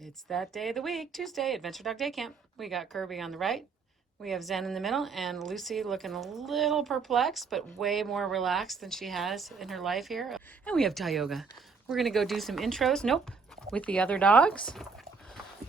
It's that day of the week, Tuesday, Adventure Dog Day Camp. We got Kirby on the right. We have Zen in the middle and Lucy looking a little perplexed, but way more relaxed than she has in her life here. And we have Tioga. We're going to go do some intros, nope, with the other dogs.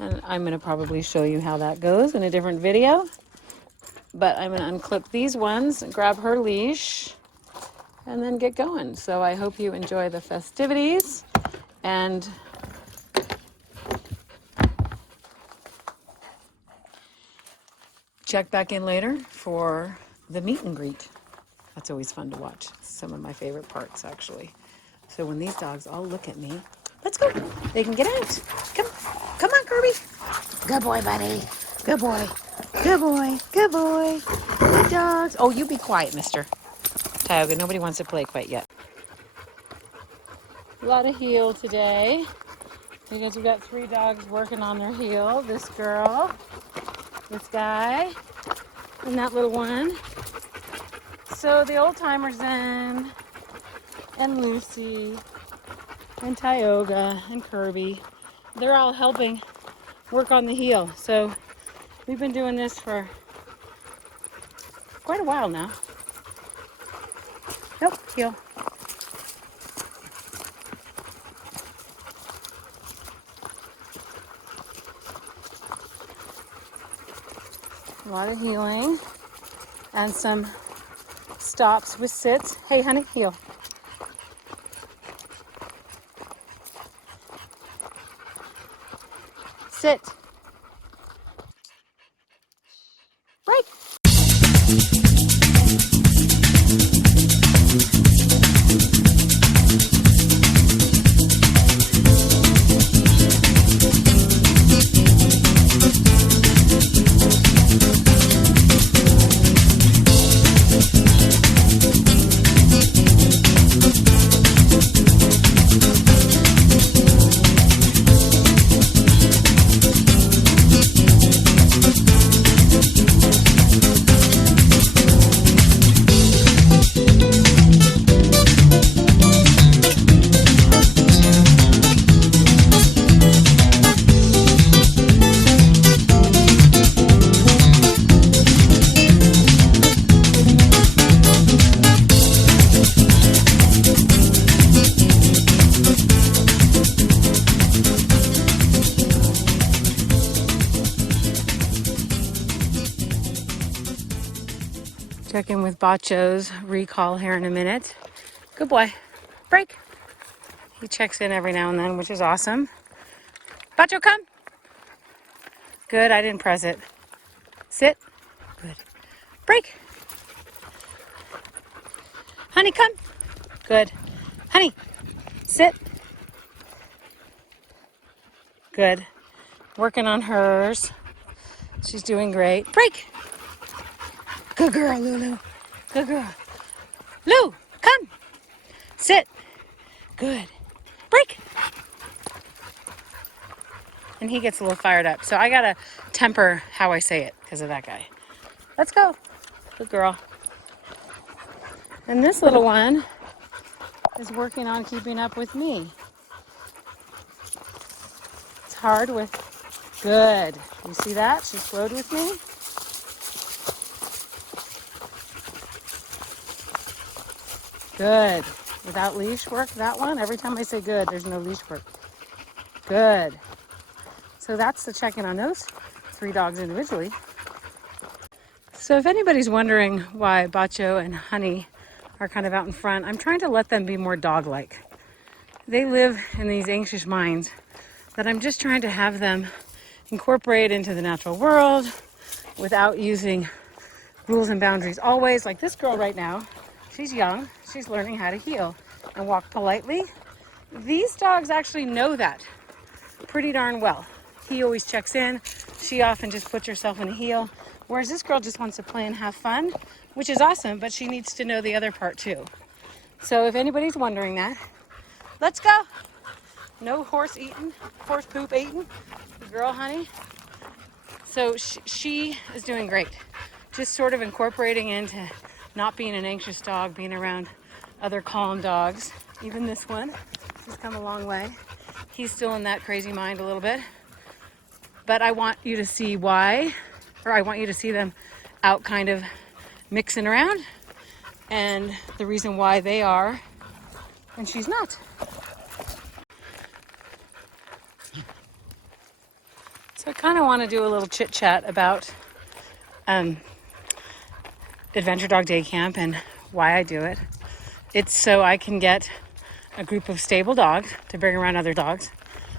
And I'm going to probably show you how that goes in a different video. But I'm going to unclip these ones, grab her leash, and then get going. So I hope you enjoy the festivities and check back in later for the meet and greet. That's always fun to watch. Some of my favorite parts, actually. So when these dogs all look at me, let's go. They can get out. Come on, Kirby. Good boy, buddy. Good boy. Good boy. Good boy. Good dogs. Oh, you be quiet, mister. Tioga, nobody wants to play quite yet. A lot of heel today because we've got 3 dogs working on their heel. This girl, this guy, and that little one. So the old timers in, and Lucy, and Tioga, and Kirby, they're all helping work on the heel. So we've been doing this for quite a while now. Nope, heel. A lot of healing and some stops with sits. Hey, honey, heel. Sit. Break. Check in with Bacho's recall here in a minute. Good boy. Break. He checks in every now and then, which is awesome. Bacho, come. Good, I didn't press it. Sit. Good. Break. Honey, come. Good. Honey, sit. Good. Working on hers. She's doing great. Break. Good girl, Lulu. Good girl. Lou, come. Sit. Good. Break. And he gets a little fired up. So I gotta temper how I say it because of that guy. Let's go. Good girl. And this little one is working on keeping up with me. It's hard with good. You see that? She flowed with me. Good. Without leash work, that one. Every time I say good, there's no leash work. Good. So that's the check-in on those 3 dogs individually. So if anybody's wondering why Bacho and Honey are kind of out in front, I'm trying to let them be more dog-like. They live in these anxious minds that I'm just trying to have them incorporate into the natural world without using rules and boundaries always. Like this girl right now, she's young, she's learning how to heel and walk politely. These dogs actually know that pretty darn well. He always checks in. She often just puts herself in a heel. Whereas this girl just wants to play and have fun, which is awesome, but she needs to know the other part too. So if anybody's wondering that, let's go. No horse poop eating. Good girl, Honey. So she is doing great. Just sort of incorporating into not being an anxious dog, being around other calm dogs. Even this one, he's come a long way. He's still in that crazy mind a little bit. but I want you to see why, or I want you to see them out kind of mixing around, and the reason why they are and she's not. So I kind of want to do a little chit chat about Adventure Dog Day Camp and why I do it. It's so I can get a group of stable dogs to bring around other dogs.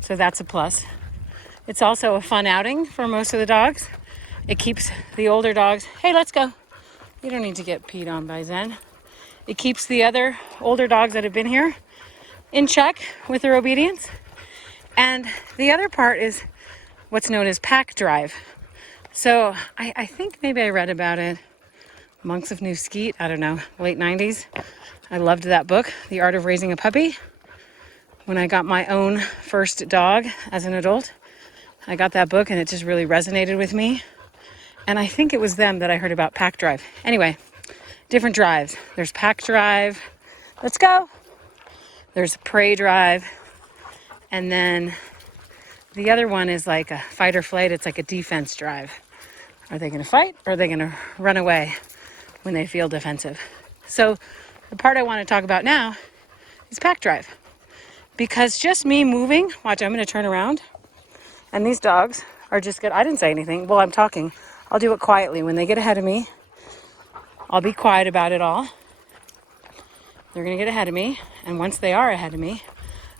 So that's a plus. It's also a fun outing for most of the dogs. It keeps the older dogs, hey, let's go. You don't need to get peed on by Zen. It keeps the other older dogs that have been here in check with their obedience. And the other part is what's known as pack drive. So I think maybe I read about it, Monks of New Skeet, I don't know, late 90s. I loved that book, The Art of Raising a Puppy. When I got my own first dog as an adult, I got that book and it just really resonated with me. And I think it was them that I heard about pack drive. Anyway, different drives. There's pack drive, let's go. There's prey drive. And then the other one is like a fight or flight. It's like a defense drive. Are they going to fight or are they going to run away when they feel defensive? So the part I want to talk about now is pack drive. Because just me moving, watch, I'm going to turn around and these dogs are just good. I didn't say anything. Well, I'm talking. I'll do it quietly. When they get ahead of me, I'll be quiet about it all. They're going to get ahead of me. And once they are ahead of me,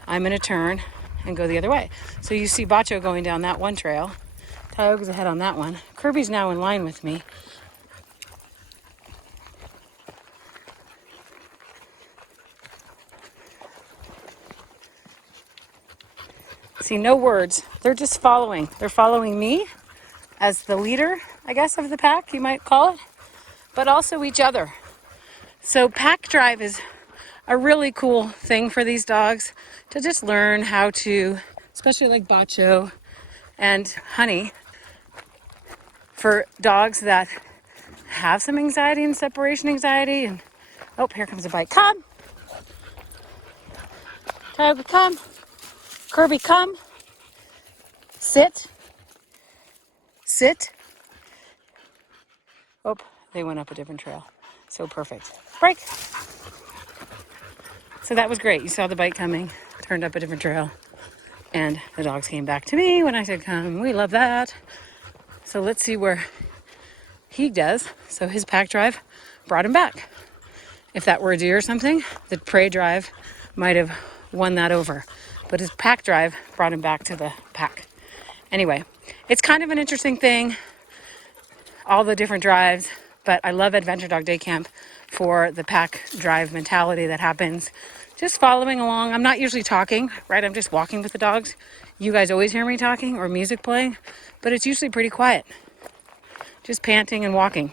I'm going to turn and go the other way. So you see Bacho going down that one trail. Tioga's ahead on that one. Kirby's now in line with me. See, no words. They're just following. They're following me as the leader, I guess, of the pack, you might call it, but also each other. So pack drive is a really cool thing for these dogs to just learn how to, especially like Bacho and Honey, for dogs that have some anxiety and separation anxiety. And oh, here comes a bite. Come. Tioga, come. Kirby, come. Sit. Sit. Oh, they went up a different trail. So perfect. Break. So that was great. You saw the bite coming, turned up a different trail, and the dogs came back to me when I said come. We love that. So let's see where he does. So his pack drive brought him back. If that were a deer or something, the prey drive might have won that over. But his pack drive brought him back to the pack. Anyway, it's kind of an interesting thing, all the different drives, but I love Adventure Dog Day Camp for the pack drive mentality that happens. Just following along. I'm not usually talking, right? I'm just walking with the dogs. You guys always hear me talking or music playing, but it's usually pretty quiet. Just panting and walking.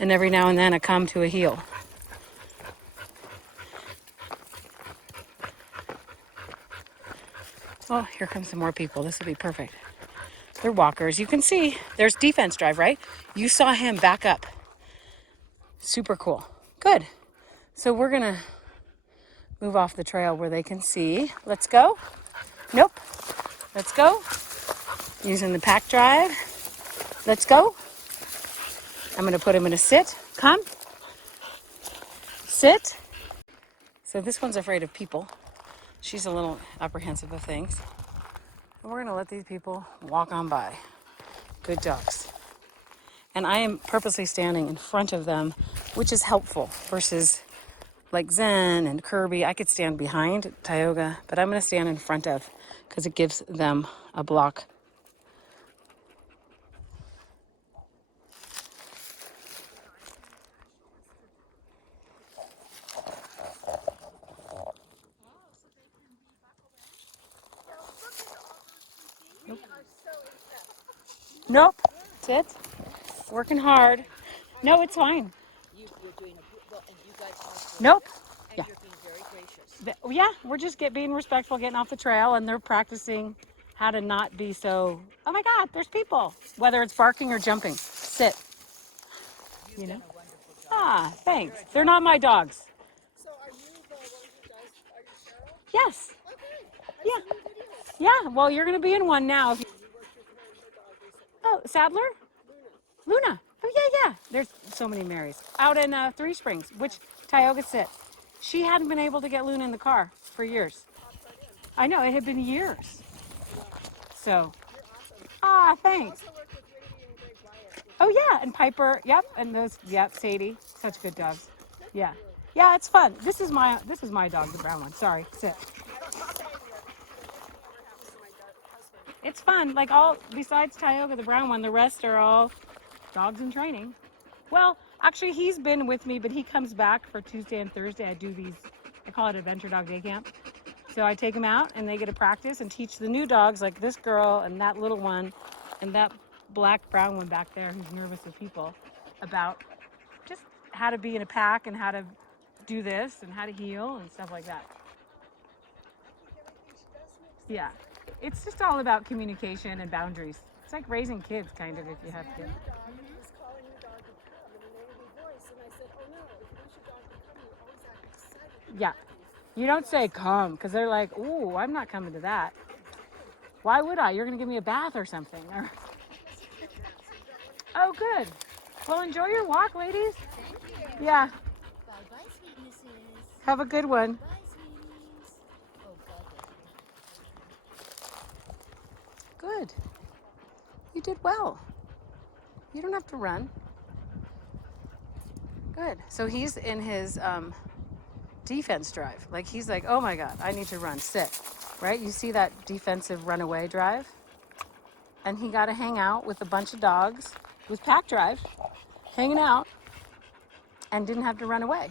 And every now and then I come to a heel. Oh, here comes some more people. This will be perfect. They're walkers. You can see there's defense drive, right? You saw him back up. Super cool. Good. So we're going to move off the trail where they can see. Let's go. Nope. Let's go. Using the pack drive. Let's go. I'm going to put him in a sit. Come. Sit. So this one's afraid of people. She's a little apprehensive of things. And we're going to let these people walk on by. Good dogs. And I am purposely standing in front of them, which is helpful versus like Zen and Kirby. I could stand behind Tioga, but I'm going to stand in front of because it gives them a block. Nope. Sit. Working hard. No, it's fine. You're doing well, and you guys are. Nope. And Yeah. you're being very gracious. Yeah, we're just being respectful, getting off the trail, and they're practicing how to not be so, oh my God, there's people. Whether it's barking or jumping. Sit. You've done a wonderful job. Ah, thanks. They're not my dogs. So are you the one who does, are you Cheryl? Yes. Okay. I've Yeah. seen your videos. Yeah, well, you're going to be in one now. You worked with her Sadler? Luna. Oh, yeah. There's so many Marys. Out in Three Springs, which Tioga sit. She hadn't been able to get Luna in the car for years. I know, it had been years. So, thanks. Also worked with Brady and Greg Wyatt. Oh, yeah, and Piper, yep, and those, yep, Sadie. Such good dogs. Yeah. Yeah, it's fun. This is my dog, the brown one. Sorry, sit. I don't talk to anyone. Whatever happens to my husband. It's fun. Like all, besides Tioga, the brown one, the rest are all dogs in training. Well, actually, he's been with me, but he comes back for Tuesday and Thursday. I do these, I call it Adventure Dog Day Camp. So I take them out and they get to practice and teach the new dogs, like this girl and that little one and that black brown one back there who's nervous with people, about just how to be in a pack and how to do this and how to heel and stuff like that. Yeah, it's just all about communication and boundaries. It's like raising kids, kind of, if you have kids. Dog was calling your dog to come in an angry voice, and I said, "Oh no! If you want your dog to come, you always act excited." Yeah, you don't say come, because they're like, ooh, I'm not coming to that. Why would I? You're going to give me a bath or something. Oh, good. Well, enjoy your walk, ladies. Thank you. Yeah, Bye-bye, sweetnesses. have a good one. Bye, sweeties. Oh, God. Good. You did well. You don't have to run. Good. So he's in his defense drive. Like he's like, oh my God, I need to run. Sit. Right? You see that defensive runaway drive? And he got to hang out with a bunch of dogs. It was pack drive, hanging out, and didn't have to run away.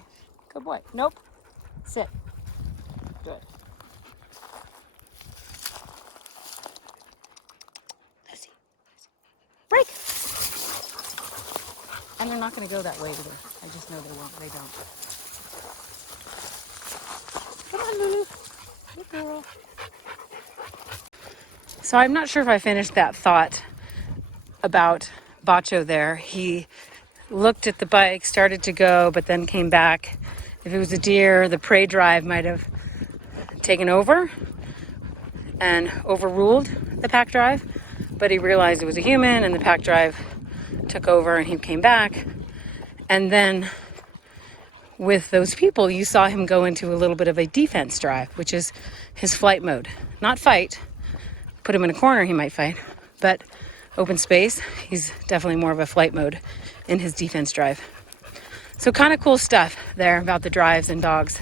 Good boy. Nope. Sit. Good. Lucy. Break. And they're not going to go that way either. I just know they won't. They don't. Come on, Lulu. Good girl. So I'm not sure if I finished that thought about Bacho there. He looked at the bike, started to go, but then came back. If it was a deer, the prey drive might have taken over and overruled the pack drive. But he realized it was a human and the pack drive took over and he came back. And then with those people, you saw him go into a little bit of a defense drive, which is his flight mode. Not fight. Put him in a corner, he might fight. But open space, he's definitely more of a flight mode in his defense drive. So kind of cool stuff there about the drives and dogs.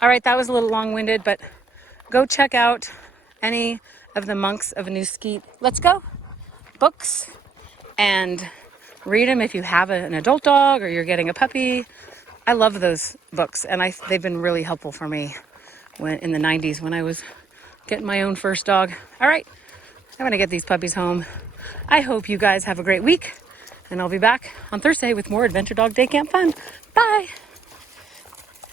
All right, that was a little long-winded, but go check out any of the Monks of New Skeet Let's Go books and read them if you have an adult dog or you're getting a puppy. I love those books, and they've been really helpful for me in the 90s when I was getting my own first dog. All right, I'm gonna get these puppies home. I hope you guys have a great week, and I'll be back on Thursday with more Adventure Dog Day Camp fun. Bye.